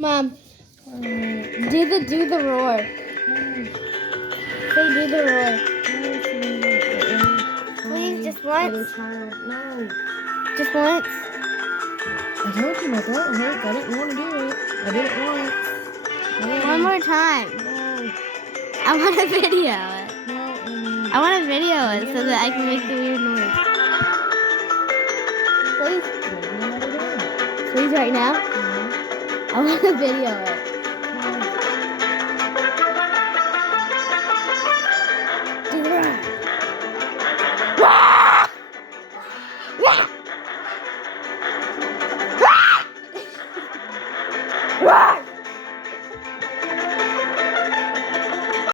Mom, do the roar. Say do the roar. Please, just once. No. Just once. I told you my throat hurt. I didn't want to do it. I did it once. One more time. No. I want to video it. No, Amy. I want to video it so that I can make the weird noise. Please. Maybe another day. Please right now. I want to video it.